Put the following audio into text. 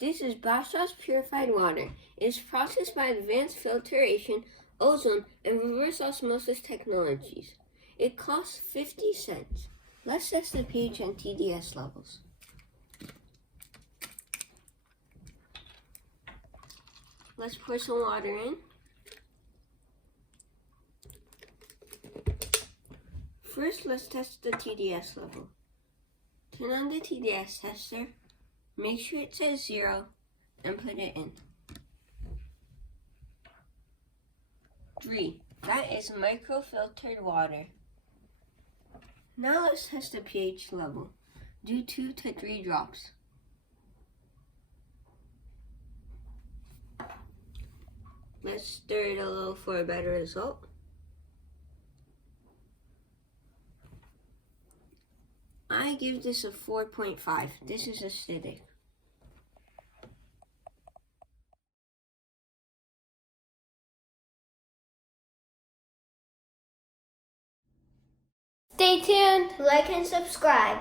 This is Basha's purified water. It is processed by advanced filtration, ozone, and reverse osmosis technologies. It costs 50 cents. Let's test the pH and TDS levels. Let's pour some water in. First, let's test the TDS level. Turn on the TDS tester, make sure it says 0, and put it in. 3. That is microfiltered water. Now let's test the pH level. Do 2 to 3 drops. Let's stir it a little for a better result. I give this a 4.5. This is acidic. Stay tuned, like and subscribe.